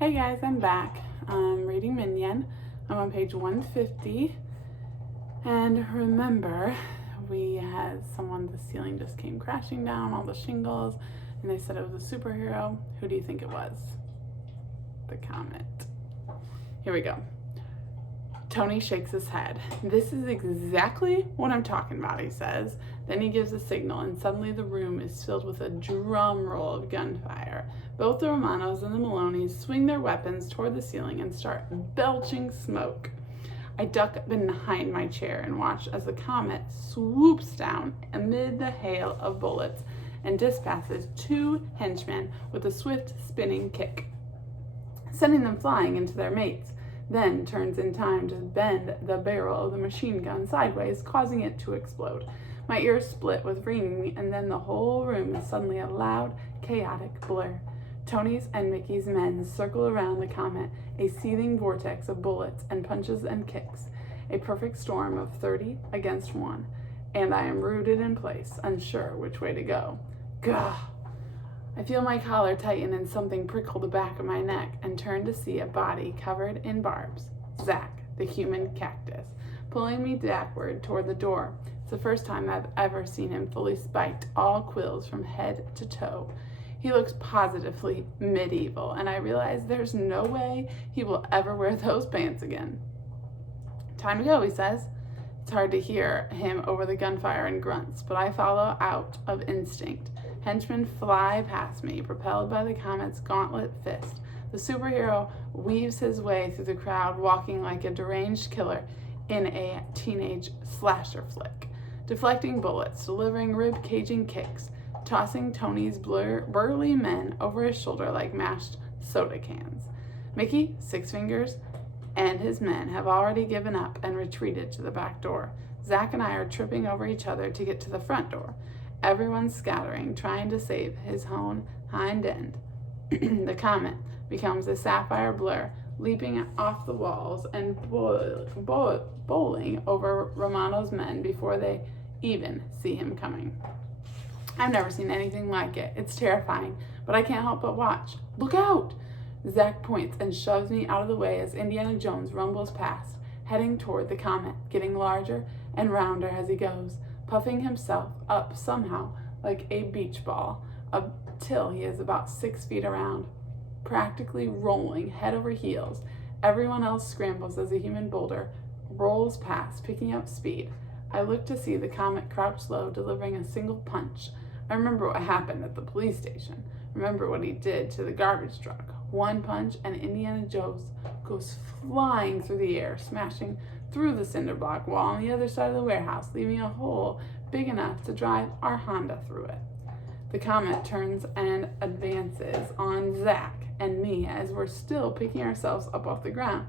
Hey guys, I'm back. I'm reading Minion. I'm on page 150. And remember, we had the ceiling just came crashing down, all the shingles, and they said it was a superhero. Who do you think it was? The comet. Here we go. Tony shakes his head. This is exactly what I'm talking about, he says. Then he gives a signal, and suddenly the room is filled with a drum roll of gunfire. Both the Romanos and the Malonis swing their weapons toward the ceiling and start belching smoke. I duck behind my chair and watch as the comet swoops down amid the hail of bullets and dispatches two henchmen with a swift spinning kick, sending them flying into their mates. Then turns in time to bend the barrel of the machine gun sideways, causing it to explode. My ears split with ringing, and then the whole room is suddenly a loud, chaotic blur. Tony's and Mickey's men circle around the comet, a seething vortex of bullets and punches and kicks, a perfect storm of 30 against 1, and I am rooted in place, unsure which way to go. Gah! I feel my collar tighten and something prickle the back of my neck and turn to see a body covered in barbs. Zach, the human cactus, pulling me backward toward the door. It's the first time I've ever seen him fully spiked, all quills from head to toe. He looks positively medieval, and I realize there's no way he will ever wear those pants again. Time to go, he says. It's hard to hear him over the gunfire and grunts, but I follow out of instinct. Henchmen fly past me, propelled by the comet's gauntlet fist. The superhero weaves his way through the crowd, walking like a deranged killer in a teenage slasher flick, deflecting bullets, delivering rib-caging kicks, tossing Tony's burly men over his shoulder like mashed soda cans. Mickey, Six Fingers, and his men have already given up and retreated to the back door. Zach and I are tripping over each other to get to the front door. Everyone's scattering, trying to save his own hind end. The comet becomes a sapphire blur, leaping off the walls and bowling over Romano's men before they even see him coming. I've never seen anything like it. It's terrifying, but I can't help but watch. Look out! Zach points and shoves me out of the way as Indiana Jones rumbles past, heading toward the comet, getting larger and rounder as he goes, puffing himself up somehow like a beach ball until he is about 6 feet around, practically rolling head over heels. Everyone else scrambles as a human boulder rolls past, picking up speed. I look to see the comet crouch low, delivering a single punch. I remember what happened at the police station. Remember what he did to the garbage truck. One punch and Indiana Jones goes flying through the air, smashing through the cinder block wall on the other side of the warehouse, leaving a hole big enough to drive our Honda through it. The comet turns and advances on Zach and me as we're still picking ourselves up off the ground.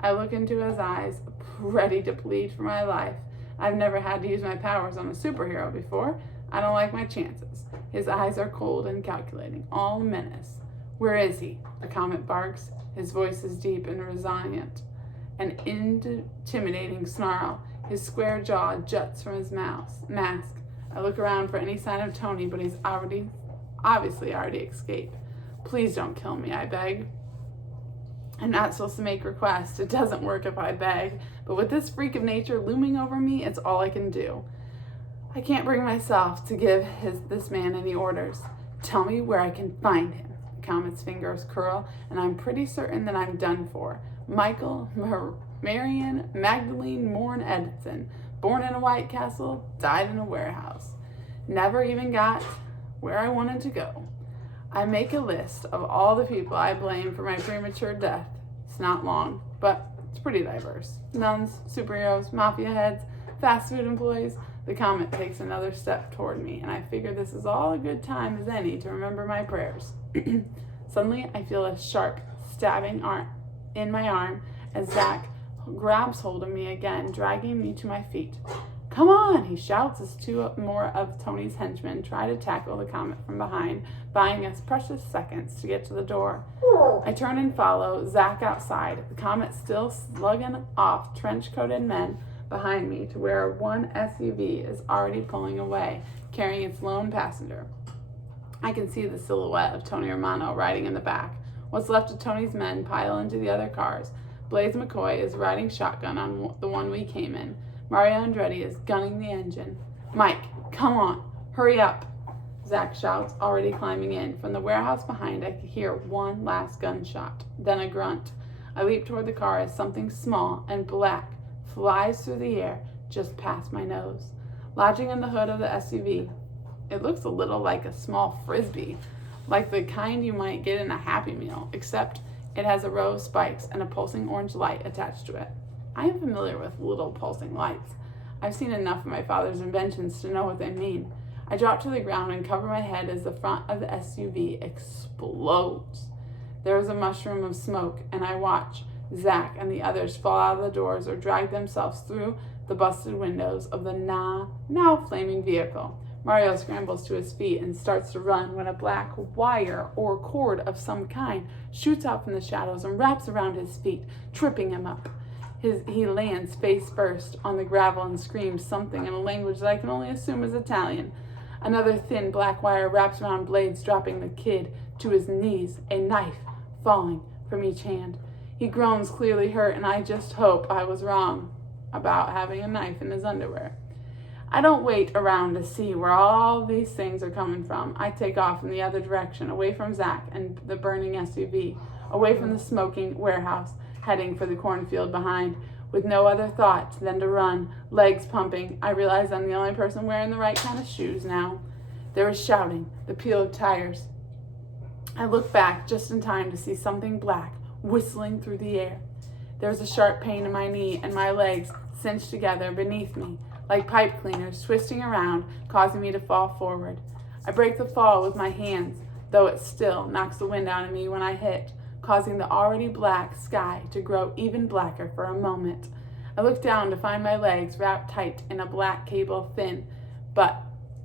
I look into his eyes, ready to plead for my life. I've never had to use my powers on a superhero before. I don't like my chances. His eyes are cold and calculating, all menace. Where is he? The comet barks. His voice is deep and resignant. An intimidating snarl. His square jaw juts from his mask. I look around for any sign of Tony, but he's obviously already escaped. Please don't kill me, I beg. I'm not supposed to make requests. It doesn't work if I beg. But with this freak of nature looming over me, it's all I can do. I can't bring myself to give this man any orders. Tell me where I can find him. The comet's fingers curl, and I'm pretty certain that I'm done for. Michael Marion Magdalene Morn Edson, born in a White Castle, died in a warehouse. Never even got where I wanted to go. I make a list of all the people I blame for my premature death. It's not long, but it's pretty diverse. Nuns, superheroes, mafia heads, fast food employees. The comet takes another step toward me, and I figure this is all a good time as any to remember my prayers. Suddenly, I feel a sharp, stabbing arm in my arm as Zach grabs hold of me again, dragging me to my feet. Come on, he shouts as two more of Tony's henchmen try to tackle the comet from behind, buying us precious seconds to get to the door. I turn and follow Zach outside, the comet still slugging off trench-coated men behind me to where one SUV is already pulling away, carrying its lone passenger. I can see the silhouette of Tony Romano riding in the back. What's left of Tony's men pile into the other cars. Blaze McCoy is riding shotgun on the one we came in. Mario Andretti is gunning the engine. Mike, come on, hurry up, Zach shouts, already climbing in. From the warehouse behind, I could hear one last gunshot, then a grunt. I leap toward the car as something small and black flies through the air just past my nose. Lodging in the hood of the SUV, it looks a little like a small frisbee, like the kind you might get in a Happy Meal, except it has a row of spikes and a pulsing orange light attached to it. I am familiar with little pulsing lights. I've seen enough of my father's inventions to know what they mean. I drop to the ground and cover my head as the front of the SUV explodes. There is a mushroom of smoke, and I watch Zach and the others fall out of the doors or drag themselves through the busted windows of the now flaming vehicle. Mario scrambles to his feet and starts to run when a black wire or cord of some kind shoots out from the shadows and wraps around his feet, tripping him up. He lands face first on the gravel and screams something in a language that I can only assume is Italian. Another thin black wire wraps around Blades, dropping the kid to his knees, a knife falling from each hand. He groans, clearly hurt, and I just hope I was wrong about having a knife in his underwear. I don't wait around to see where all these things are coming from. I take off in the other direction, away from Zach and the burning SUV, away from the smoking warehouse, heading for the cornfield behind, with no other thought than to run, legs pumping. I realize I'm the only person wearing the right kind of shoes now. There is shouting, the peal of tires. I look back just in time to see something black whistling through the air. There's a sharp pain in my knee, and my legs cinched together beneath me, like pipe cleaners, twisting around, causing me to fall forward. I break the fall with my hands, though it still knocks the wind out of me when I hit, causing the already black sky to grow even blacker for a moment. I look down to find my legs wrapped tight in a black cable, thin but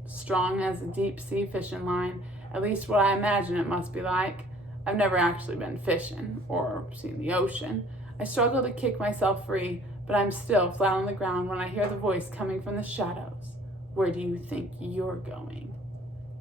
strong as a deep-sea fishing line, at least what I imagine it must be like. I've never actually been fishing or seen the ocean. I struggle to kick myself free, but I'm still flat on the ground when I hear the voice coming from the shadows. Where do you think you're going?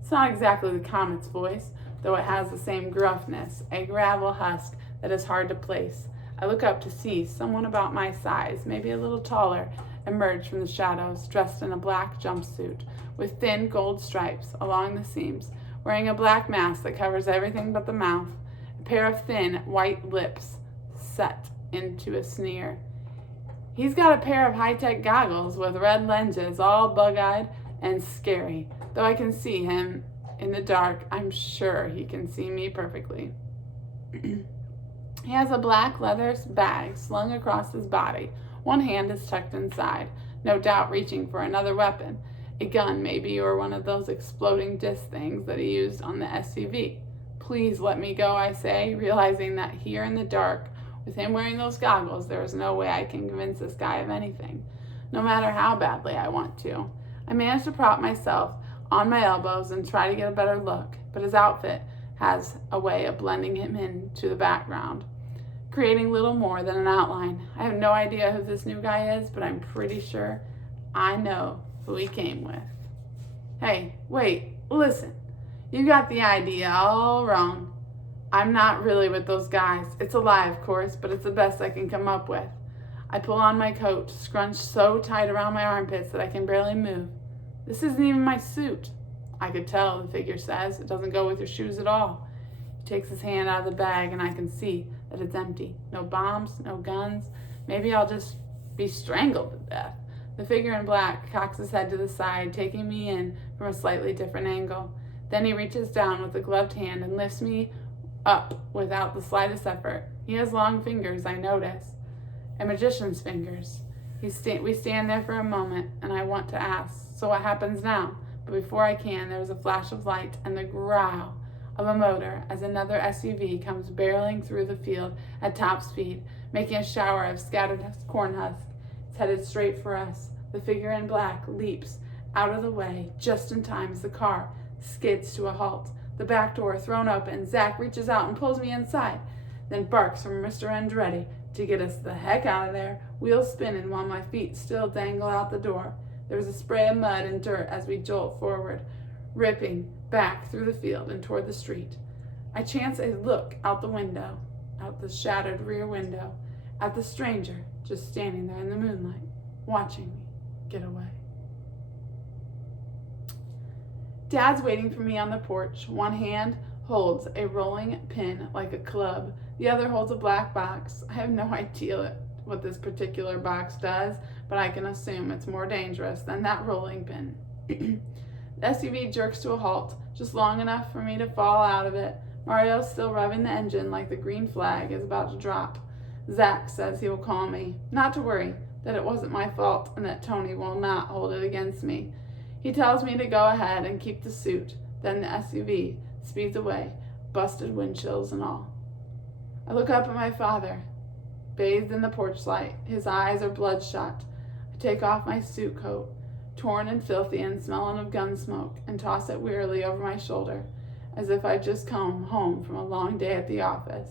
It's not exactly the comet's voice, though it has the same gruffness, a gravel husk that is hard to place. I look up to see someone about my size, maybe a little taller, emerge from the shadows, dressed in a black jumpsuit, with thin gold stripes along the seams, wearing a black mask that covers everything but the mouth, a pair of thin white lips set into a sneer. He's got a pair of high-tech goggles with red lenses, all bug-eyed and scary. Though I can see him in the dark, I'm sure he can see me perfectly. He has a black leather bag slung across his body. One hand is tucked inside, no doubt reaching for another weapon. A gun, maybe, or one of those exploding disc things that he used on the SUV. Please let me go, I say, realizing that here in the dark, with him wearing those goggles, there is no way I can convince this guy of anything, no matter how badly I want to. I manage to prop myself on my elbows and try to get a better look, but his outfit has a way of blending him into the background, creating little more than an outline. I have no idea who this new guy is, but I'm pretty sure I know who he came with. Hey, wait, listen. You got the idea all wrong. I'm not really with those guys. It's a lie, of course, but it's the best I can come up with. I pull on my coat, scrunched so tight around my armpits that I can barely move. This isn't even my suit. I could tell, the figure says. It doesn't go with your shoes at all. He takes his hand out of the bag, and I can see that it's empty. No bombs, no guns. Maybe I'll just be strangled to death. The figure in black cocks his head to the side, taking me in from a slightly different angle. Then he reaches down with a gloved hand and lifts me up without the slightest effort. He has long fingers, I notice. A magician's fingers. We stand there for a moment, and I want to ask, so what happens now? But before I can, there is a flash of light and the growl of a motor as another SUV comes barreling through the field at top speed, making a shower of scattered corn husks. It's headed straight for us. The figure in black leaps out of the way just in time as the car skids to a halt. The back door thrown open, Zach reaches out and pulls me inside, then barks from Mr. Andretti to get us the heck out of there, wheels spinning while my feet still dangle out the door. There is a spray of mud and dirt as we jolt forward, ripping back through the field and toward the street. I chance a look out the window, out the shattered rear window, at the stranger just standing there in the moonlight, watching me get away. Dad's waiting for me on the porch. One hand holds a rolling pin like a club. The other holds a black box. I have no idea what this particular box does, but I can assume it's more dangerous than that rolling pin. The SUV jerks to a halt, just long enough for me to fall out of it. Mario's still revving the engine like the green flag is about to drop. Zach says he will call me. Not to worry, that it wasn't my fault and that Tony will not hold it against me. He tells me to go ahead and keep the suit. Then the SUV speeds away, busted windchills and all. I look up at my father, bathed in the porch light. His eyes are bloodshot. I take off my suit coat, torn and filthy and smelling of gun smoke, and toss it wearily over my shoulder, as if I'd just come home from a long day at the office.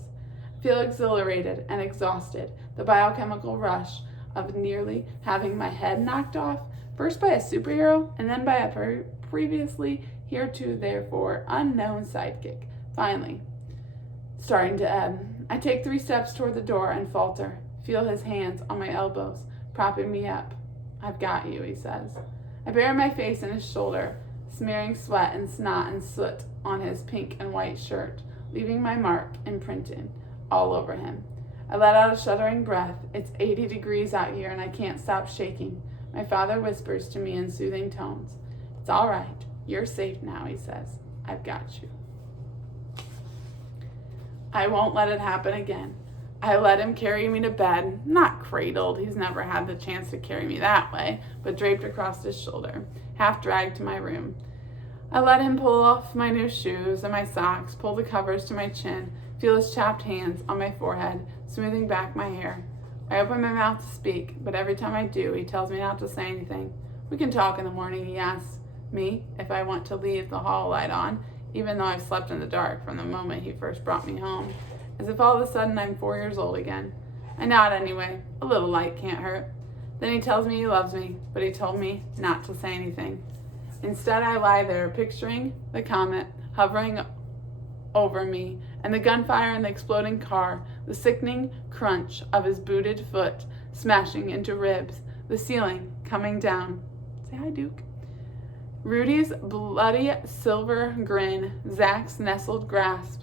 I feel exhilarated and exhausted, the biochemical rush of nearly having my head knocked off, first by a superhero and then by a previously heretofore unknown sidekick, finally starting to ebb. I take 3 steps toward the door and falter, feel his hands on my elbows, propping me up. I've got you, he says. I bury my face in his shoulder, smearing sweat and snot and soot on his pink and white shirt, leaving my mark imprinted all over him. I let out a shuddering breath. It's 80 degrees out here and I can't stop shaking. My father whispers to me in soothing tones. It's all right. You're safe now, he says. I've got you. I won't let it happen again. I let him carry me to bed, not cradled. He's never had the chance to carry me that way, but draped across his shoulder, half dragged to my room. I let him pull off my new shoes and my socks, pull the covers to my chin, feel his chapped hands on my forehead, smoothing back my hair. I open my mouth to speak, but every time I do, he tells me not to say anything. We can talk in the morning, he asks me if I want to leave the hall light on, even though I've slept in the dark from the moment he first brought me home, as if all of a sudden I'm 4 years old again. I nod anyway. A little light can't hurt. Then he tells me he loves me, but he told me not to say anything. Instead, I lie there picturing the comet hovering over me and the gunfire and the exploding car, the sickening crunch of his booted foot smashing into ribs, the ceiling coming down. Say hi, Duke. Rudy's bloody silver grin, Zach's nestled grasp,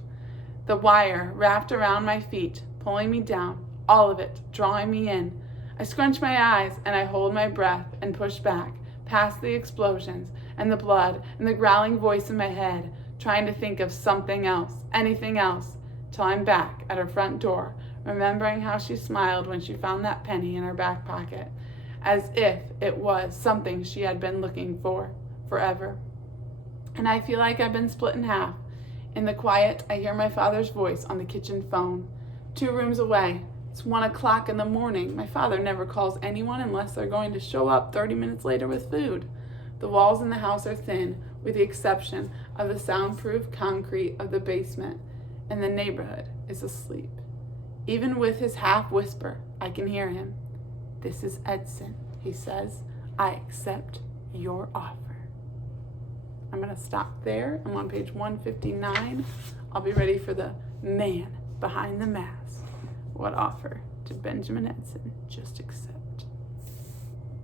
the wire wrapped around my feet, pulling me down, all of it, drawing me in. I scrunch my eyes and I hold my breath and push back, past the explosions and the blood and the growling voice in my head, trying to think of something else, anything else, till I'm back at her front door, remembering how she smiled when she found that penny in her back pocket, as if it was something she had been looking for forever. And I feel like I've been split in half. In the quiet, I hear my father's voice on the kitchen phone. 2 rooms away. It's 1 o'clock in the morning. My father never calls anyone unless they're going to show up 30 minutes later with food. The walls in the house are thin, with the exception of the soundproof concrete of the basement, and the neighborhood is asleep. Even with his half whisper, I can hear him. This is Edson, he says. I accept your offer. I'm going to stop there. I'm on page 159. I'll be ready for the man behind the mask. What offer did Benjamin Edson just accept?